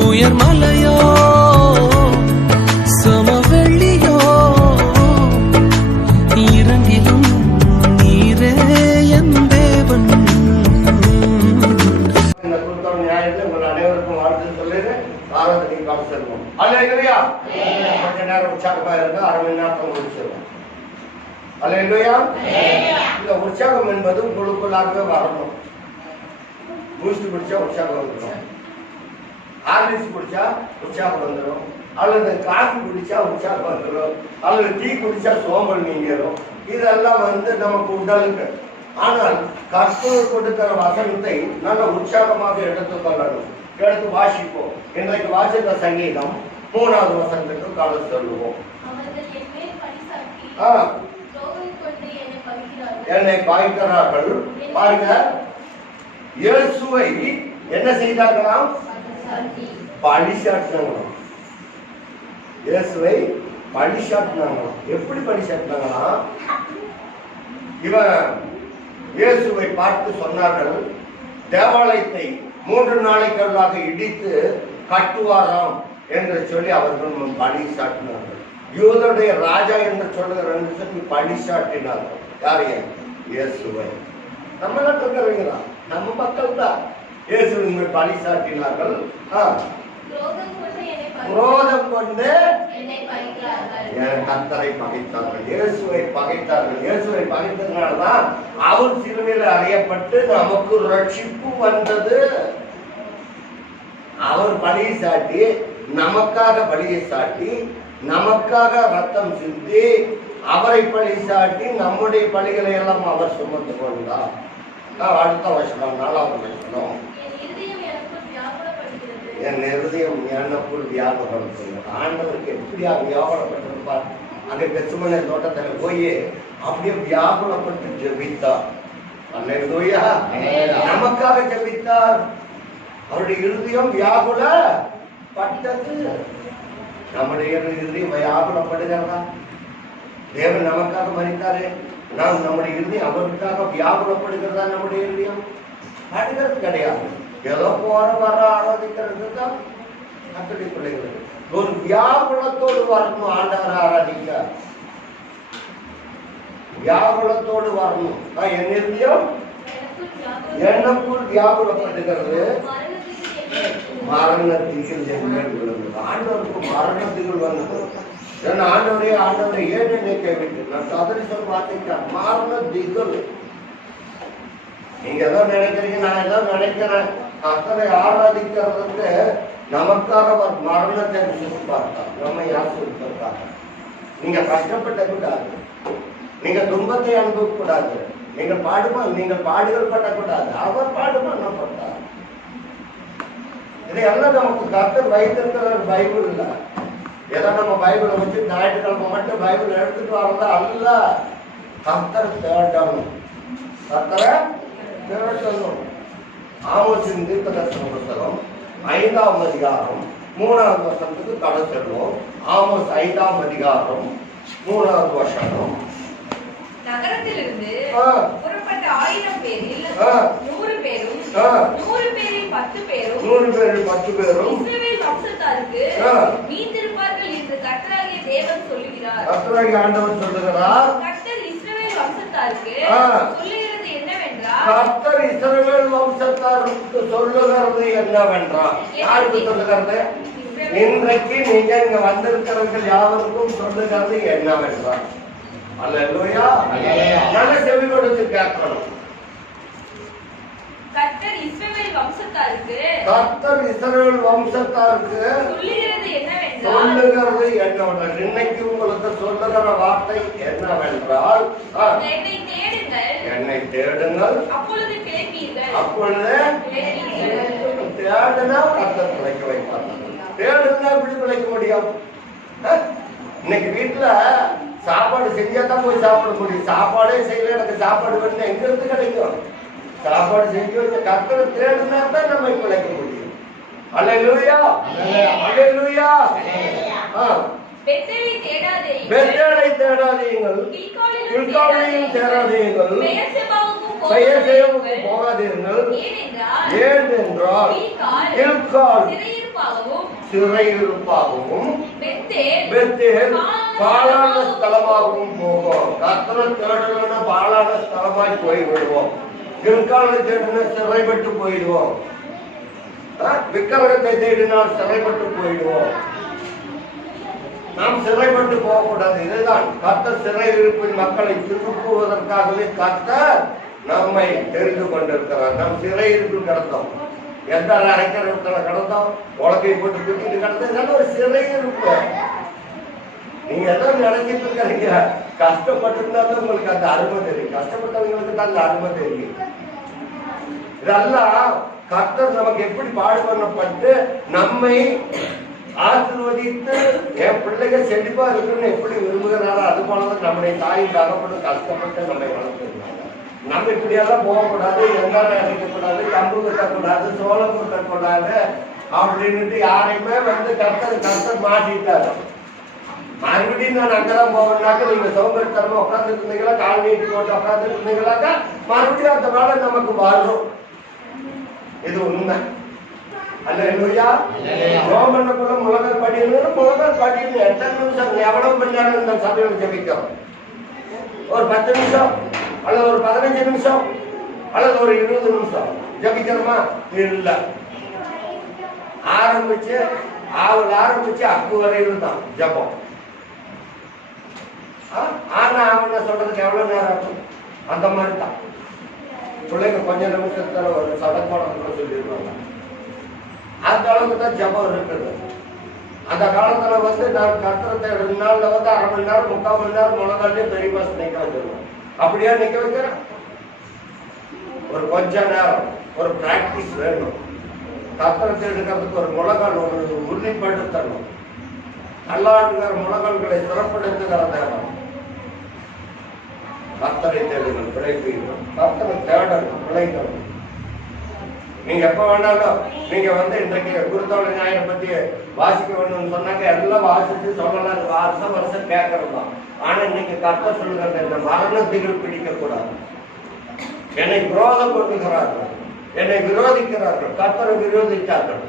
உயர் மலையோ சமவெளியோ இரண்டிலும் நீரே என் தேவன். உங்கள் அனைவருக்கும் வாழ்த்து சொல்லிடு. ஆராதனைக்கு காலம் செல்வோம். அல்லேலூயா. கொஞ்ச நேரம் உற்சாகமா இருங்க. அரை மணி நேரத்தில் முடிச்சிருவோம். அல்லேலூயா. இந்த உற்சாகம் என்பது உங்களுக்குள்ளாகவே வரணும். பூஸ்ட் குடிச்சா உற்சாகம் வந்துடும், ஹார்லிக்ஸ் குடிச்சா உற்சாகம் வந்துடும், அல்லது காஃபி குடிச்சா உற்சாகம் வந்துடும், அல்லது டீ குடிச்சா சோம்பல் நீங்கிடும். இதெல்லாம் நமக்கு உடலுக்கு. ஆனால் கர்த்தர் கொடுக்கிற வசனத்தை நல்ல உற்சாகமாக எடுத்துக்கொள்ளணும். எடுத்து வாசிப்போம். இன்றைக்கு வாசித்த சங்கீதம் 3வது வசனத்துக்கு காலம் சொல்லுவோம். என்னை பாய்க்கிறார்கள். பாருங்க, இயேசுவை என்ன செய்தார்களாம்? பழி சாட்டினாங்களாம். இயேசுவை பழி சாட்டினாங்களாம். எப்படி பழி சாட்டினாங்களாம்? இவன் இயேசுவை பார்த்து சொன்னார்கள், தேவாலயத்தை 3 நாளைக்குள்ளாக இடித்து கட்டுவாராம் என்று சொல்லி அவர்கள் பழி சாட்டினார்கள். யூதருடைய ராஜா என்று சொல்லுகிற பழி சாட்டினார்கள். யாரைய? இயேசுவை. நம்ம நாட்டில் இருக்கிறவங்களா? நம்ம மக்கள் தான். இயேசுவை பழி சாட்டினார்கள். குரோதம் கொண்டு கர்த்தரை பகைத்தார்கள். இயேசுவை பகைத்தார்கள். இயேசுவை பகைத்ததுனாலதான் அவர் சிலுவையில் அறையப்பட்டு நமக்கு ரட்சிப்பு வந்தது. அவர் பழியை சாட்டி, நமக்காக பழியை சாட்டி, நமக்காக ரத்தம் சிந்தி, அவரை பழி சாட்டி நம்முடைய பழிகளை எல்லாம் அவர் சுமந்து கொண்டார். அடுத்த வசனம், 4வது வசனம். என் இருதயம் எனக்குள் வியாபாரப்படுகிறது. ஆண்டவருக்கு எப்படியா வியாபாரப்பட்டிருப்பார்? அங்கே கெத்செமனே தோட்டத்தில் போய் அப்படியே வியாபாரப்பட்டு ஜெபித்தார். அல்லேலூயா. நமக்காக ஜெபித்தார். அவருடைய இருதயம் வியாகுலப்பட்டது. நம்முடைய இருதயம் வியாகுலப்படுகிறதா? தேவன் நமக்காக மரித்தாரு. நாம் நம்முடைய இருதயம் அவருக்காக வியாகுலப்படுகிறதா? நம்முடைய இருதயம் படுகிறது கிடையாது. ஏதோ போற வர ஆராதிக்கிறது தான் கர்த்தருடைய பிள்ளைகள். ஒரு வியாகுலத்தோடு வரணும். ஆண்டவரை ஆராதிக்க வியாகுலத்தோடு வரணும். என் இருதயம் எனக்குள் வியாகுலப்படுகிறது. மரணத்திற்குள் மேல் விழுந்தது. ஆண்டவருக்கு மரணத்திற்குள் வந்தது. ஏன்னா ஆண்டவரை ஏன் என்னை கைவிட்டு நான் சதறி சொல் பார்த்தீங்கன்னா மரண திகுல். நீங்க ஏதோ நினைக்கிறீங்க, நான் ஏதோ நினைக்கிறேன். கர்த்தரை ஆராதிக்கிறதுக்கு நமக்காக மரணத்தை சுற்றி பார்த்தார். நம்ம யார் சொல்லிருக்காங்க? நீங்க கஷ்டப்பட்ட கூடாது, நீங்க துன்பத்தை அனுபவ கூடாது, நீங்கள் பாடுகள் பட்டக்கூடாது. அவர் பாடுபட்டார். இதையெல்லாம் நமக்கு கர்த்தர் வைத்திருக்கிற பைபிள் இல்லை. ஏதோ நம்ம பைபிளை வச்சு ஞாயிற்றுக்கிழமை மட்டும் பைபிள் எடுத்துட்டு வரதா அல்ல. கர்த்தர் தேடணும். கர்த்தரை தேடணும். ஆமோசின் தீர்க்கதரிசன புத்தகம் 5ஆம் அதிகாரம் 3வது வசனத்துக்கு கடை செல்வோம். ஆமோஸ் 5ஆம் அதிகாரம் 3வது வசனம். நகரத்திலிருந்து புறப்பட்ட 1000 பேரில் 100 பேரும் 100 பேரில் 10 பேரும் இஸ்ரவேல் வம்சத்தாருக்கு மீந்திருப்பார்கள் என்று கர்த்தராகிய தேவன் சொல்லுகிறார். கர்த்தராகிய ஆண்டவர் சொல்லுகிறார். கர்த்தர் இஸ்ரவேல் வம்சத்தாருக்கு சொல்லுகிறது என்னவென்றால், கர்த்தர் இஸ்ரவேல் வம்சத்தாருக்கு சொல்லுகிறது என்னவென்றால், யாருக்கு சொல்லுகிறது? இன்றைக்கு நீங்க இங்க வந்திருக்கிறவர்கள் யாருக்கும் சொல்லுகிறது என்னவென்றால், அல்லேலூயா. நல்ல செவி கொடுத்து கேட்கணும். கர்த்தர் இஸ்ரவேல் வம்சத்தாருக்கு சொல்லுகிறது என்னவென்றால், இன்னைக்கு உங்களுக்கு சொல்லுகிற வார்த்தை என்னவென்றால், என்னை தேடுங்கள், அப்பொழுது தேடுனா கர்த்தர் பிழைக்க வைப்பார். தேடுனா எப்படி பிழைக்க முடியும்? இன்னைக்கு வீட்டுல சாப்பாடு செஞ்சாதான் போய் சாப்பிட முடியும். சாப்பாடே செய்யல, எனக்கு சாப்பாடு வேணும், எங்க இருந்து கிடைக்கும்? சாப்பாடு செஞ்சு வச்ச கர்த்தரை தேடுனா தான் நம்ம பிழைக்க முடியும். அல்லேலூயா, அல்லேலூயா. பெத்தேலை தேடாதீங்கள், கில்காலையும் தேடாதீங்கள், பெயர்செபாவுக்கு போகாதீர்கள். ஏனென்றால் கில்கால் சிறையிருப்பாகவும் பெத்தேல் பாழான ஸ்தலமாகவும் போகும். கர்த்தரை தேடணும்னா பாழான ஸ்தலமாய் போய்விடுவோம். பிற்கால தேடினா சிறைப்பட்டு போயிடுவோம். விக்கிரகத்தை தேடினால் சிறைப்பட்டு போயிடுவோம். நாம் சிறைப்பட்டு போகக்கூடாது. இதுதான் கர்த்தர் சிறையிருப்பின் மக்களை திருப்புவதற்காகவே கர்த்தர் நம்மை தெரிந்து கொண்டிருக்கிறார். நாம் சிறையிருப்பில் கிடந்தோம். எந்த அரைக்கிற இடத்துல கிடந்தோம், உலகை போட்டு குத்திட்டு கிடந்தோம். இதெல்லாம் ஒரு சிறையிருப்பு. நீங்க எல்லாம் நினைச்சிட்டு இருக்கிறீங்க. கஷ்டப்பட்டிருந்தாலும் உங்களுக்கு அந்த அருமை தெரியும். கஷ்டப்பட்டவங்களுக்கு தான் அந்த அருமை தெரியும். இதெல்லாம் கர்த்தர் நமக்கு எப்படி பாடு பண்ணப்பட்டு நம்மை ஆசீர்வதித்து என் பிள்ளைங்க செழிப்பா இருக்குன்னு எப்படி விரும்புகிறாரோ அது போலதான் நம்முடைய தாயின் தகப்படும் கஷ்டப்பட்டு நம்மை வளர்த்துருந்தாங்க. நம்ம இப்படியெல்லாம் போகக்கூடாது, எங்காரம் இணைக்கக்கூடாது, கம்பு கட்டக்கூடாது, சோளம் கட்டக்கூடாது அப்படின்ட்டு யாரையுமே கர்த்தர் மாட்டிட்டாரு. மறுபடியும் நான் அங்கெல்லாம் போகணும்னாக்க நீங்க சோம்பேறித்தனமா உட்காந்துட்டு இருந்தீங்களா, கால் நீட்டி போட்டு உட்காந்துட்டு இருந்தீங்களாக்கா மறுபடியும் அந்த வேலை நமக்கு வரும். இது உண்மை. அல்லேலூயா. ரோமனுக்குள்ள முழங்கால் படிக்கணும். முழங்கால் படிக்கணும். எத்தனை நிமிஷம் எவ்வளவு மணி நேரம் இந்த சபையோட ஜெபிக்கிறோம்? ஒரு 10 நிமிஷம் அல்லது ஒரு 15 நிமிஷம் அல்லது ஒரு 20 நிமிஷம் ஜெபிக்கிறோமா? இல்ல. ஆரம்பிச்சு அக்கு வரையிலும் தான் ஜபம். ஆனா அவன சொல்றதுக்கு எவ்வளவு நேரம் ஆகும்? அந்த மாதிரி தான் பிள்ளைங்க கொஞ்ச நிமிஷத்துல ஒரு சடப்பாடம் கூட சொல்லிடுவாங்க. அந்த அளவுக்கு தான் ஜபம் இருக்குது. அந்த காலத்துல நான் கர்த்தரத்தை 2 நாள்ல 1/2 மணி நேரம் 3/4 மணி நேரம் முழங்காலே பெரிய மாசம் நிக்க வச்சிருவோம். அப்படியே நிக்க வைக்கிறேன். ஒரு கொஞ்ச நேரம் ஒரு பிராக்டிஸ் வேணும். கர்த்தரத்தை எடுக்கிறதுக்கு ஒரு முழங்கால் ஒரு உறுதிப்படுத்தணும். நல்லாண்டுகிற முழங்கால்களை சிறப்படுத்துகிற தேவன். கர்த்தரை தேடுங்கள் பிழைப்பீர்கள். கர்த்தரை தேடணும் பிழைக்கணும். நீங்க எப்ப வேணாலும் நீங்க இன்றைக்கு குருத்தோலை ஞாயிறை பத்தி வாசிக்க வேணும்னு சொன்னாக்க எல்லாம் வாசிச்சு சொல்லலாம். வருஷம் கேட்கறது தான். ஆனா இன்னைக்கு கர்த்தர் சொல்லுங்க, இந்த மரணத்துக்கு பிடிக்க கூடாது. என்னை விரோதம் கொண்டுகிறார்கள், என்னை விரோதிக்கிறார்கள், கர்த்தரை விரோதித்தார்கள்.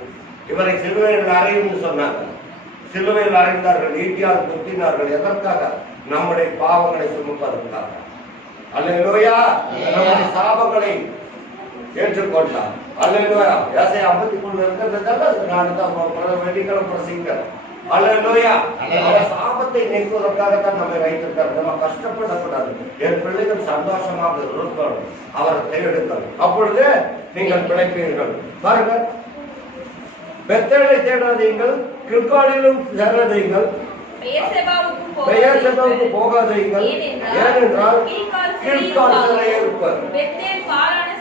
இவரை சிலுவையில் அறையும் சொன்னார்கள். சிலுவையில் அறைந்தார்கள், ஈட்டியால் குத்தினார்கள். எதற்காக? நம்முடைய பாவங்களை சுமப்பதற்காக. அல்லேலூயா. நம்முடைய சாபங்களை ஏற்றுக்கொண்டார். அல்லேலூயா. ஏசாயா 53 இருக்கிறது நான் தான் வெள்ளிக்கிழமை பிரசங்கிக்கிறேன். அல்லேலூயா. சாபத்தை நீக்குவதற்காகத்தான் நம்மை வைத்திருக்காரு. நம்ம கஷ்டப்படக்கூடாது. என் பிள்ளைகள் சந்தோஷமாக இருக்கணும், அவரை தேடுங்கள், அப்பொழுது நீங்கள் பிழைப்பீர்கள். பாருங்க, பெத்தேலை தேடாதீங்கள், கில்காலிலும் சேராதீங்கள், பெயர்செபாவுக்கு போகாதீர்கள், ஏனென்றால் கீழ்கால் சிறையிருப்பார்.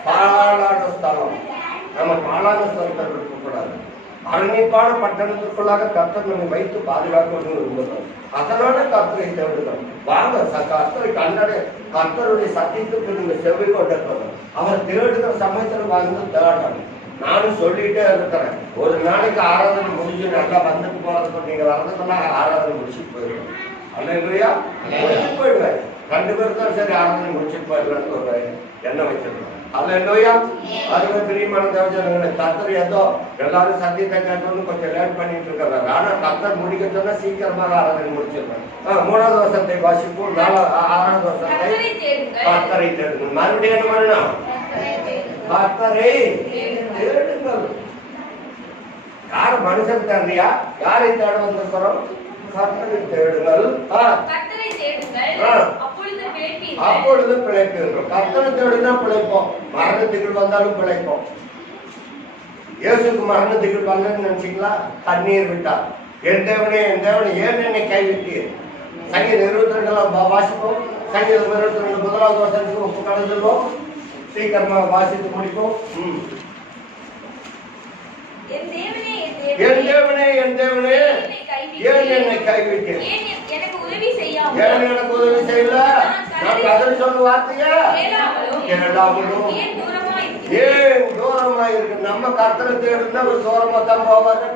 பாழான ஸ்தலம். நம்ம பாழான ஸ்தலத்தை இருக்கக்கூடாது. அரண்யப்பான பட்டணத்திற்குள்ளாக கர்த்தர் நம்மை வைத்து பாதுகாக்க விரும்புகிறோம். அதனால கர்த்தரை தேடுகிறோம். வாங்க கர்த்தரை கண்டடை, கர்த்தருடைய சத்தியத்துக்கு நீங்க செவி கொண்டிருக்கணும். அவர் தேடுகிற சமயத்தில் தேடணும். நானும் சொல்லிட்டே இருக்கிறேன். ஒரு நாளைக்கு ஆராதனை முடிஞ்சு நல்லா வந்துட்டு போறதுக்கு நீங்க வர்றதுக்குலாம் ஆராதனை முடிச்சுட்டு போயிடுவேன். அல்லேலூயா. போயிடுவேன். 2 பேர் தான் சரி ஆராதனை முடிச்சுட்டு போயிடலான்னு ஒரு எண்ணம் வச்சிருக்கேன். அல்லேலூயா. அதுவே பிரியமான தேவஜனங்களை கர்த்தர் ஏதோ எல்லாரும் சத்தியத்தை கேட்கணும்னு கொஞ்சம் லேட் பண்ணிட்டு இருக்கிறாங்க. ஆனா கர்த்தர் முடிக்க சொன்னா சீக்கிரமாக ஆராதனை முடிச்சிருக்கேன். 3வது வருஷத்தை வாசிப்போம். 6வது வருஷத்தை கர்த்தரை தேடுங்கள். மறுபடியும் என்ன பண்ணணும்? கர்த்தரை தேடுங்கள். யார் மனுஷன் தேடுறியா? யாரை தேட வந்திருக்கிறோம்? கர்த்தரை தேடுங்கள். அப்பொழுது பிழைப்பீர்கள். கர்த்தரை தேடினா பிழைப்போம். மரணத்துக்கு வந்தாலும் பிழைப்போம். இயேசுக்கு மரணத்துக்கு வந்தேன்னு நினைச்சீங்களா? தண்ணீர் விட்டார். என் தேவனே என் தேவனே ஏன் என்னை கைவிட்டீர்? சங்கீதம் 22 வாசிப்போம். சங்கீதம் 22 முதலாவது வசனத்துக்கு ஒப்பு கடந்துருவோம். சீக்கிரமா வாசித்து முடிப்போம். என் தேவனே என் தேவனே ஏன் என்னை கைவிட்டீர்? ஏன் எனக்கு உதவி செய்யல? நான் கதறி சொல்ல வார்த்தையா கேளாமலும் ஏன் தூரமா இருக்கு? நம்ம கர்த்தரை தேடுனா ஒரு தூரமா தான் போவாரு.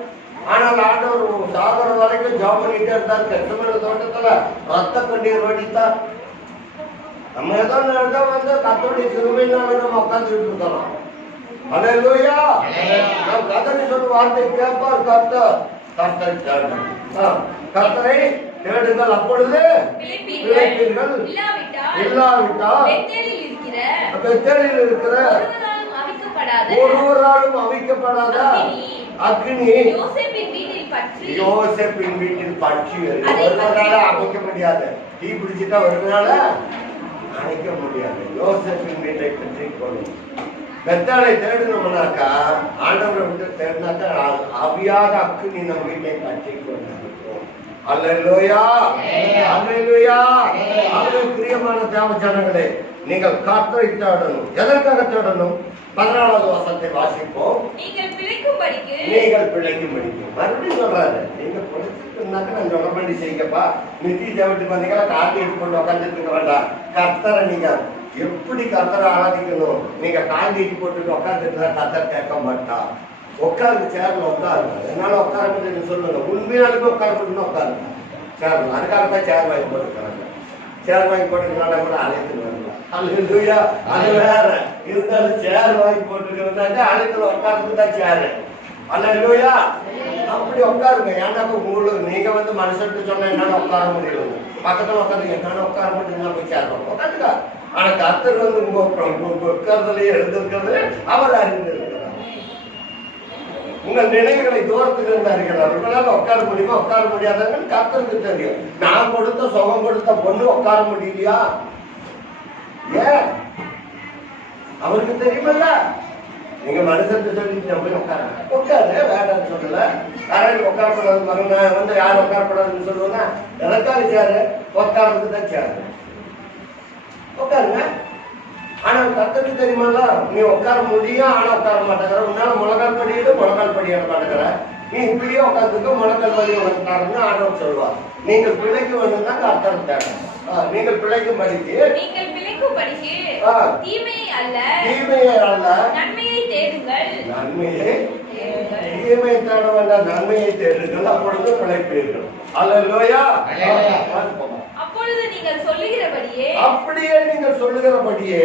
ஆனால் ஆண்டவர் சாகர வரைக்கும் ஜாப் பண்ணிட்டே இருந்தார். கெட்டமேல தோட்டத்துல ரத்த கண்ணீர் வடித்தார். நம்ம ஏதோ கர்த்தருடைய சிறுமையினால நம்ம உட்காந்துட்டு இருக்கோம். அல்லேலூயா. நாம் கர்த்தரை சொல்லும் வார்த்தை கேட்பார் கர்த்தர். கர்த்தரை தேடுங்கள். கர்த்தரை தேடுங்கள், அப்பொழுது பிழைப்பீர்கள். இல்லாவிட்டால் பெத்தேலில் இருக்கிற ஒருவராலும் அவிக்கப்படாத அக்னி யோசேப்பின் வீட்டில் பற்றி ஒருவரால அமைக்க முடியாது. தீ பிடிச்சிட்டா ஒருவரால அணைக்க முடியாது. யோசேப்பின் வீட்டை பற்றி கொள்ளும். பெத்தாளை தேடணும்னாக்கா, ஆண்டவரை விட்டு தேடினாக்கா அவியாத அக்னி நம் வீட்டை பற்றி கொண்டிருக்கும். அல்லேலூயா, அல்லேலூயா. அவர்கள் பிரியமான தேவஜனங்களே, நீங்கள் கர்த்தரை தேடணும். எதற்காக தேடணும்? 14வது வசனத்தை வாசிப்போம். நீங்கள் பிழைக்கும்படிக்கு. மறுபடியும் சொல்றாரு, நீங்க பிழைச்சிருந்தாக்க நான் தொடர்பண்டி செய்யப்பா. நிதி தேவத்துக்கு வந்தீங்களா, காட்டி எடுத்து கொண்டு உட்காந்துட்டு வேண்டாம். கர்த்தரை நீங்க எப்படி கர்த்தரை ஆராதிக்கணும்? நீங்க கால் நீட்டி போட்டு உட்காந்துட்டு கர்த்தர் கேட்க மாட்டா. உட்காந்து சேர்ல உட்காருங்க. என்னால உட்கார முடியும்னு சொல்லணும். உண்மையாலுமே உட்கார முடியும்னு உட்காருங்க சேர்ல. அதுக்காகத்தான் சேர் வாங்கி போட்டுக்கிறாங்க. சேர் வாங்கி போட்டுக்கிறனால கூட அழைத்து வரலாம். அல்லேலூயா. அது வேற இருந்தாலும் சேர் வாங்கி போட்டுக்கிறதாங்க அழைத்துல உட்கார்ந்து தான் சேரு. அல்லேலூயா. அப்படி உட்காருங்க. ஏன்னா உங்களுக்கு நீங்க வந்து மனுஷன் சொன்னா என்னால உட்கார முடியும். பக்கத்துல உட்காந்து என்னால உட்கார முடியும் போய் சேரணும் உட்காந்துக்கா. ஆனா கர்த்தர் வந்து உட்கார்றதுலயே எழுந்திருக்கிறது அவர் அறிந்திருக்கிறார். உங்கள் நினைவுகளை தூரத்தில் இருந்து அறிகிறார். உங்களால உட்கார முடியுமா, உட்கார முடியாதாங்கன்னு கர்த்தருக்கு தெரியும். நான் கொடுத்த சுகம் கொடுத்த பொண்ணு உட்கார முடியலையா? ஏன் அவருக்கு தெரியுமல்ல. நீங்க மனுஷன் சொல்லி போய் உட்காரு வேண்டாம்னு சொல்லல. யாராவது உட்காரப்படாது மகன் வந்து யாரும் உட்காரப்படாதுன்னு சொல்லுவோம்னா எனக்காக சேரு, உட்காரத்துக்கு தான் சேரு. உட்காருங்க. ஆனா கர்த்தருக்கு தெரியுமால, நீ உட்கார முடியும் ஆனா உட்கார மாட்டேங்கிற. உன்னால முழங்கால் படியில முழங்கால் படி ஏற மாட்டேங்கிற. நீ இப்படியே உட்காந்துக்க முழங்கால் படி உட்காருன்னு ஆண்டவர் சொல்லுவார். நீங்கள் பிழைக்க வேண்டும் தான் கர்த்தர் தேவை. நீங்கள் பிழைக்கும் படிக்கு தீமையை அல்ல நன்மையை தேடுங்கள். தீமையை தேட வேண்டாம், நன்மையை தேடுங்கள். அப்பொழுது பிழைப்பீர்கள். அல்லேலூயா. அப்பொழுது நீங்கள் சொல்லுகிறபடியே, அப்படியே நீங்கள் சொல்லுகிறபடியே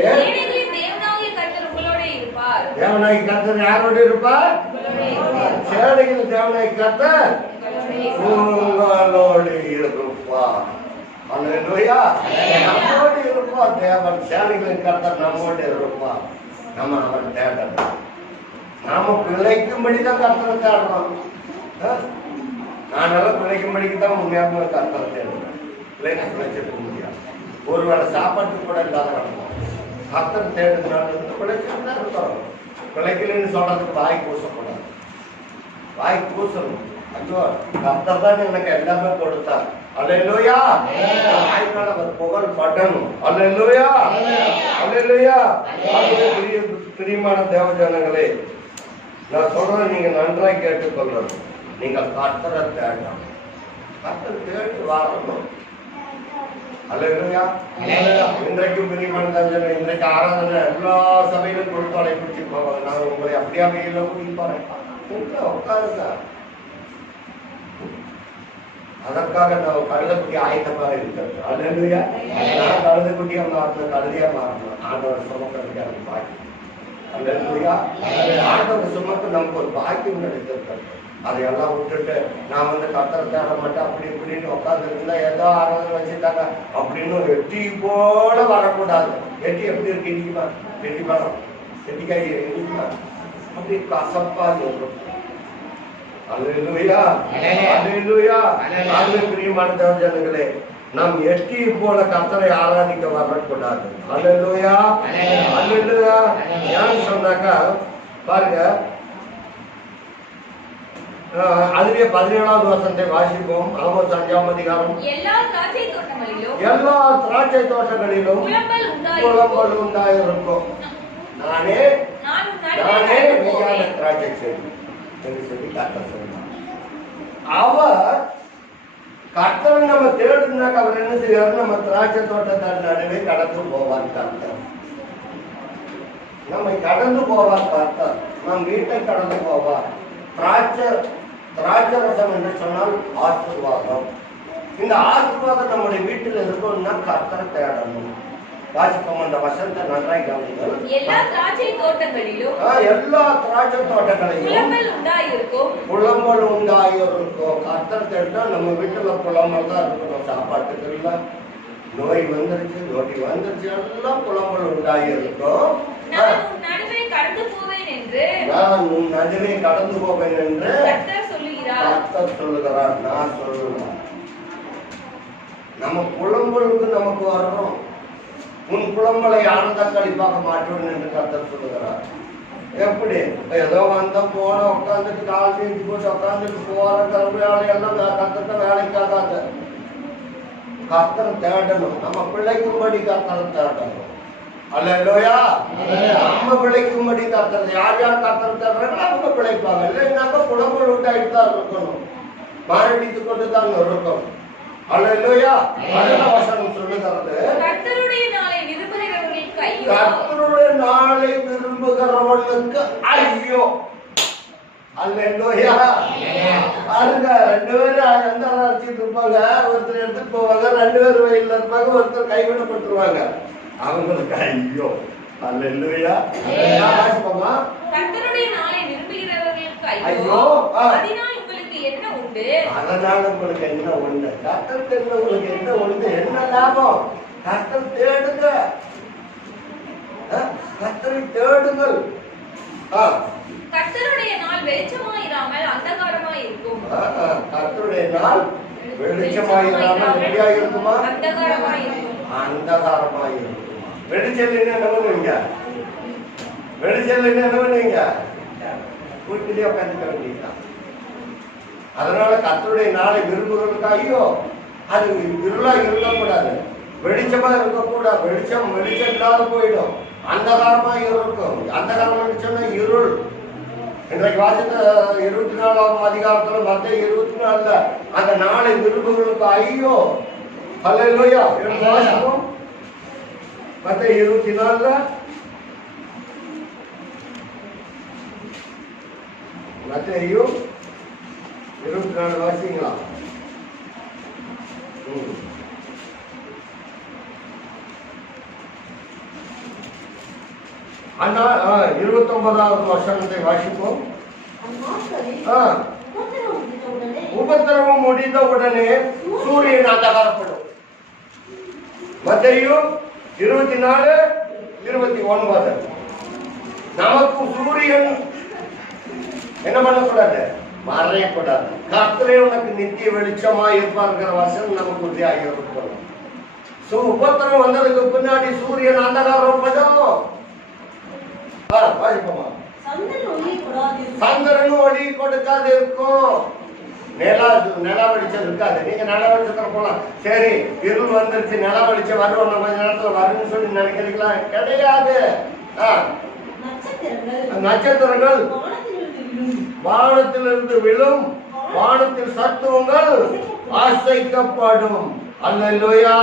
தேவனாய் கர்த்தர் யாரோடு இருப்பார்? சேனையில் தேவனாய் கர்த்தர் உங்களோடு இருப்பார். அல்லேலூயா. நம்மோடு இருப்பார் தேவன். சேனைகளின் கர்த்தர் நம்மோடு இருப்பார். நம்ம அவன் தேடணும். நாம பிழைக்கும்படிதான் கர்த்தரை தேடணும். நானெல்லாம் பிழைக்கும்படிக்கு தான் உண்மையாக கர்த்தரை தேடுவேன். பிழைச்சிருக்க முடியாது. ஒருவேளை சாப்பாட்டுக்கு கூட இல்லாத நடக்கும். கர்த்தர் தேடுனால பிழைச்சிருந்தா இருக்கணும். பிழைக்கலன்னு சொல்றதுக்கு வாய் பூசக்கூடாது. வாய் பூசணும். ஐயோ கர்த்தர் தான் எனக்கு எல்லாமே கொடுத்தார். அல்லேலூயா. வாய்க்கால அவர் புகழ் படணும். அல்லேலூயா, அல்லேலூயா. பிரியமான தேவஜனங்களே, நான் சொல்றேன், நீங்க நன்றாய் கேட்டுக்கொள்ளணும். நீங்கள் கர்த்தரை தேடணும். கர்த்தர் தேடி வரணும். அல்லேலூயா. இன்றைக்கும் பிரியமான தேவஜனங்களே, இன்றைக்கு ஆராதனை எல்லா சபையிலும் கொடுத்தாலை பிடிச்சி போவாங்க. நான் உங்களை அப்படியே வெயில கூட்டிட்டு போறேன். உட்காருங்க. அதற்காக நான் கழுதைக்குட்டி ஆயத்தமாக இருக்கிறது. அல்லேலூயா. நான் கழுதைக்குட்டியா மாறணும், கழுதையா மாறணும். ஆண்டவர் சுமக்கிறதுக்கு எனக்கு பாக்கி. அல்லேலூயா. ஆண்டவர் சுமக்கு நமக்கு ஒரு பாக்கியம் கிடைத்திருக்கிறது. அதையெல்லாம் விட்டுட்டு நான் வந்து கர்த்தரை தேட மாட்டேன் அப்படி இப்படின்னு உட்கார்ந்து இருந்தா ஏதோ ஆராதனை வச்சுட்டாங்க அப்படின்னு வெட்டி போல வரக்கூடாது. வெட்டி எப்படி இருக்கு இடிக்குமா? வெட்டி பழம் வெட்டிக்காய் இடிக்குமா? அப்படி கசப்பா சொல்றோம். அல்லேலூயா, அல்லேலூயா. பிரியமான தேவஜனங்களே, நாம் எட்டி போல கர்த்தரை ஆராதிக்க வரக்கூடாது. அல்லேலூயா, அல்லேலூயா. ஏன்னு சொன்னாக்கா பாருங்க, அதுவே 17வது வசனத்தை வாசிப்போம். ஆமோஸ் 5ஆம் அதிகாரம். எல்லா திராட்சை தோட்டங்களிலும் குழம்பல் உண்டாயிருக்கும். நானே மெய்யான திராட்சை செடி என்று சொல்லி கர்த்தர் சொன்னார். அவர் கர்த்தர் நம்ம தேடுனாக்க அவர் என்ன செய்வார்? நம்ம திராட்சை தோட்டத்தை நடுவே கடந்து போவார் கர்த்தர். நம்மை கடந்து போவார் கர்த்தர். நம் வீட்டை கடந்து போவார். திராட்சை ரசம் என்று சொன்னால் ஆசீர்வாதம். இந்த ஆசீர்வாதம் நம்முடைய வீட்டில் இருக்கணும்னா கர்த்தரை தேடணும். வாசிப்போம் அந்த வசனத்தை நன்றாய் கவனிங்கள். எல்லா திராட்சை தோட்டங்களிலும் எல்லா திராட்சை தோட்டங்களையும் புலம்பல் உண்டாயிருக்கும். கர்த்தர் கேட்டா நம்ம வீட்டுல புலம்பல் தான் இருக்கணும். சாப்பாட்டுக்கு இல்ல, நோய் வந்துருச்சு, நோட்டி வந்துருச்சு, எல்லாம் புலம்பல் உண்டாயிருக்கும். நான் உன் நடுவே கடந்து போவேன் என்று கர்த்தர் சொல்லுகிறார். நான் சொல்லுவேன். நம்ம புலம்பலுக்கு நமக்கு வர்றோம். உன் புலம்பலை ஆனந்த கழிப்பாக மாற்றுவேன் என்று கர்த்தர் சொல்லுகிறார். எப்படி ஏதோ வந்த போன உட்காந்துட்டு கால் நீட்டி போட்டு உட்காந்துட்டு போற வேலையெல்லாம் கர்த்தத்தை வேலைக்காகாது. கர்த்தரை தேடணும். நம்ம பிழைக்கும்படி கர்த்தரை தேடணும். அல்லேலூயா. நம்ம பிழைக்கும்படி கர்த்தர் யார் யார் கர்த்தரை தேடுறாங்க அவங்க பிழைப்பாங்க. இல்லைன்னாக்க புலம்பல் உண்டாயிட்டு தான் இருக்கணும். மாரடித்து கொண்டு தான் இருக்கணும். அல்லேலூயா. வசனம் சொல்லுகிறது கர்த்தருடைய நாளை விரும்புகிறவர்களுக்கு ஐயோ. அல்லேலூயா. பாருங்க, 2 பேரும் எந்த அழைச்சிட்டு இருப்பாங்க. ஒருத்தர் எடுத்துட்டு போவாங்க, 2 பேர் வயல்ல இருப்பாங்க, ஒருத்தர் கைவிடப்பட்டுருவாங்க. அவங்களுக்கு ஐயோ. அல்லேலூயா. கர்த்தருடைய நாளை விரும்புகிறவர்களுக்கு ஐயோ. அதனால் உங்களுக்கு என்ன உண்டு? அதனால உங்களுக்கு என்ன உண்டு? கர்த்தருக்கு என்ன உங்களுக்கு என்ன உண்டு? என்ன லாபம்? கர்த்தர் தேடுங்க. கர்த்தரை தேடுங்கள். கர்த்தருடைய நாள் வெளிச்சமாயிராமல் அந்தகாரமாய் இருக்கும். கர்த்தருடைய நாள் வெளிச்சமாயிராமல் எப்படியா இருக்குமா? அந்தகாரமாய் இருக்கும். அந்தகாரமாய் இருக்கும். வெளிச்சல் என்ன பண்ணுவீங்க? வெளிச்சல் என்ன பண்ணுவீங்க? வீட்டிலேயே உட்காந்துக்க வேண்டியதுதான். அதனால கர்த்தருடைய நாளை விரும்புகிறதுக்கு ஐயோ. அது இருளா இருக்கக்கூடாது, வெளிச்சமா இருக்கக்கூடாது. வெளிச்சம் இல்லாத போயிடும், அந்தகாரமா இருக்கும். அந்தகாரம் சொன்னா இருள். இன்றைக்கு வாசித்த 24ஆம் அதிகாரத்துல மத்திய 24 அந்த நாளை விரும்புகளுக்கு ஐயோ. அல்லேலூயா. மத்திய 24 மத்திய 24 வாசிங்களா? அண்ணா 29வது வசனத்தை வாசிப்போம். உபத்திரவம் முடிந்த உடனே சூரியன் அந்தகாரப்படும். மத்தேயு 24:29. நமக்கு சூரியன் என்ன பண்ணக்கூடாது? மறையக்கூடாது. கர்த்தரே உனக்கு நித்திய வெளிச்சமாய் இருப்பார்கிற வசனம் நமக்கு உறுதியாக இருக்கும். உபத்திரவம் வந்ததுக்கு பின்னாடி சூரியன் அந்தகாரப்படும். சந்திரன் ஒளி கொடுக்காது இருக்கும். நிலா வெளிச்சம் இருக்காது. நீங்க நில வெளிச்சத்துல போலாம். சரி, இருள் வந்துருச்சு, நில வெளிச்சம் வரும், நம்ம நேரத்துல வரும்னு சொல்லி நினைக்கிறீங்களா? கிடையாது. நட்சத்திரங்கள் வானத்திலிருந்து விழும், வானத்தில் சத்துவங்கள் அசைக்கப்படும். அல்லேலூயா.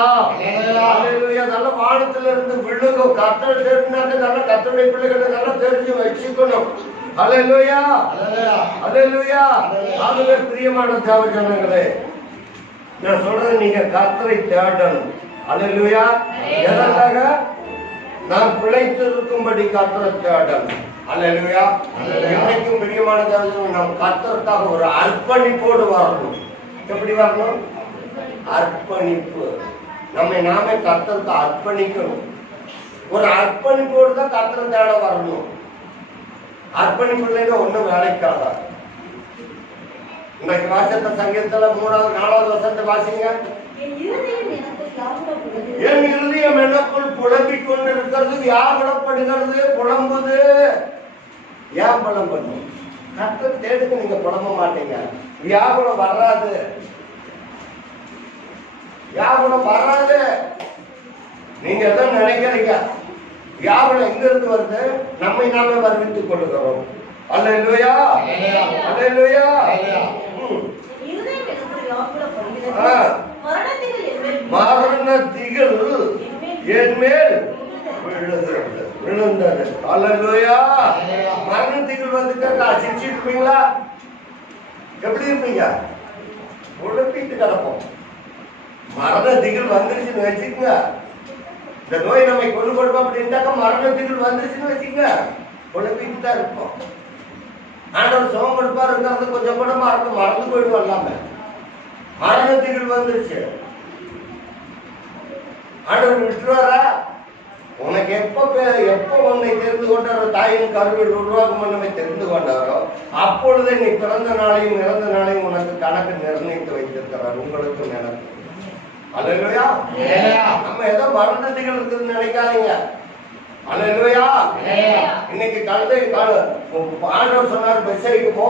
அல்லேலூயா. நல்ல வானத்திலிருந்து விழுகும். கர்த்தர் தேடினாக்க நல்ல கர்த்தருடைய பிள்ளைகளை நல்லா தெரிஞ்சு வச்சுக்கணும். அல்லேலூயா. அல்லேலூயா. ஆகவே பிரியமான தேவ ஜனங்களே, நான் சொல்றது நீங்க கர்த்தரை தேடணும். அல்லேலூயா. எதற்காக? நான் பிழைத்து இருக்கும்படி கர்த்தரை தேடணும். அல்லேலூயா. இன்னைக்கும் பிரியமான தேவ ஜனங்களே, நம் கர்த்தருக்காக ஒரு அர்ப்பணிப்போடு வரணும். எப்படி வரணும்? அர்ப்பணிப்பு. நம்மை நாமே கர்த்தருக்கு அர்ப்பணிக்கணும். ஒரு அர்ப்பணிப்போடு தான் கர்த்தரை தேட வரணும். அர்ப்பணிப்பு இல்லைன்னா ஒண்ணும் வேலைக்காக. இன்னைக்கு வாசத்த சங்கீதத்துல 3வது 4வது வசனத்தை வாசிங்க. என் இருதயம் எனக்குள் புலம்பிக் கொண்டிருக்கிறது, வியாகுலப்படுகிறது, புலம்புது. ஏன் புலம்பணும்? கர்த்தர் தேடுங்க. நீங்க புலம்ப மாட்டீங்க. வியாகுலம் வராது. வியாகுலம் வராது. நீங்க எல்லாம் நினைக்கிறீங்க. வியாகுலம் எங்க இருந்து வருது? நம்மை நாமே வருவித்துக் கொள்கிறோம். அல்லேலூயா. அல்லேலூயா. மரண திகில் என் மேல் விழுந்தது. அல்லேலூயா. மரண திகில் வந்துட்டா சிரிச்சிட்டு இருப்பீங்களா? எப்படி இருப்பீங்க? உழப்பிட்டு கிடப்போம். மரண திகில் வந்துருச்சுன்னு வச்சுக்கோங்க, இந்த நோய் நம்மை கொண்டு கொடுப்போம் அப்படின்ட்டாக்க மரணத்துக்கு வந்துருச்சுன்னு வச்சுங்க குழப்பிட்டு தான் இருப்போம். ஆண்டவர் சுகம் கொடுப்பாருங்கிறது கொஞ்சம் கூட மறந்து போயிடுவோம். எல்லாமே மரணத்துக்கு வந்துருச்சு. ஆண்டவர் விட்டுருவாரா? உனக்கு எப்போ உன்னை தெரிந்து கொண்டாரோ, தாயின் கருவில் உருவாக்கும் நம்மை தெரிந்து கொண்டாரோ, அப்பொழுதே நீ பிறந்த நாளையும் இறந்த நாளையும் உனக்கு கணக்கு நிர்ணயித்து வைத்திருக்கிறார். உங்களுக்கு எனக்கு அல்லேலூயா. நம்ம ஏதோ மரணத்துகள் இருக்குதுன்னு நினைக்காதீங்க. அல்லேலூயா. இன்னைக்கு ஆண்டவர் சொன்னார், பெசைக்கு போ,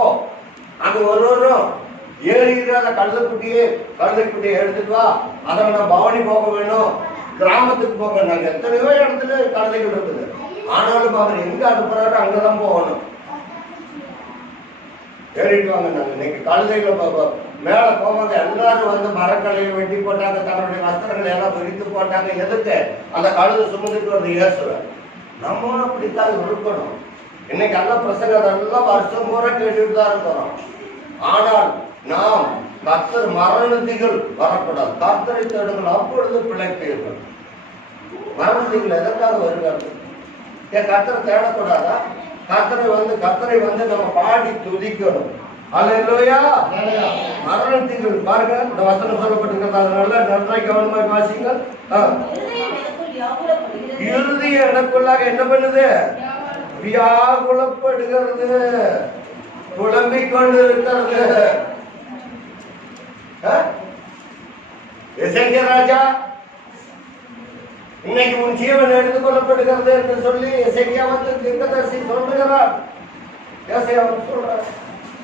அங்க ஒருவரும் ஏறிடாத கழுதைக்குட்டியை எடுத்துட்டு வா, அதை நான் பவனி போக வேணும், கிராமத்துக்கு போக. நாங்க எத்தனையோ இடத்துல கழுதைகள் இருக்குது. ஆனாலும் அவர் எங்க அனுப்புறாரு அங்கதான் போகணும். ஏறிட்டு வாங்க. நாங்க இன்னைக்கு கழுதைகளை மேல போவாங்க. எல்லாரும் வந்து மரக்கலையை வெட்டி போட்டாங்க, தன்னுடைய வஸ்திரங்களை எல்லாம் விரித்து போட்டாங்க. எதுக்கு? அந்த கழுதை சுமந்துட்டு வந்து இயேசுவேன். நம்மளும் அப்படித்தான் இருக்கணும். இன்னைக்கு எல்லா பிரசங்க எல்லாம் வருஷம் பூரா கேட்டுட்டு தான் இருக்கிறோம். ஆனால் நாம் கர்த்தர் மரணத்திகள் வரக்கூடாது. கர்த்தரை தேடுங்கள், அப்பொழுது பிழைப்பீர்கள். மரணத்திகள் எதற்காக வருகிறது? ஏன் கர்த்தரை தேடக்கூடாதா? கர்த்தரை வந்து நம்ம பாடி துதிக்கணும். அல்லேலூயா. மரணத்திகள் பாருங்க, இந்த வசனம் சொல்லப்பட்டிருக்கிறது. அதனால நன்றாய் கவனமாய் வாசிங்க. இறுதி எனக்குள்ளாக என்ன பண்ணுது? வியாகுலப்படுகிறது, புலம்பிக் கொண்டு இருக்கிறது. எசேக்கியா ராஜா, இன்னைக்கு உன் ஜீவன் எடுத்துக் கொள்ளப்படுகிறது என்று சொல்லி எசேக்கியா வந்து தீர்க்கதரிசி சொல்லுகிறார். சொல்றார்.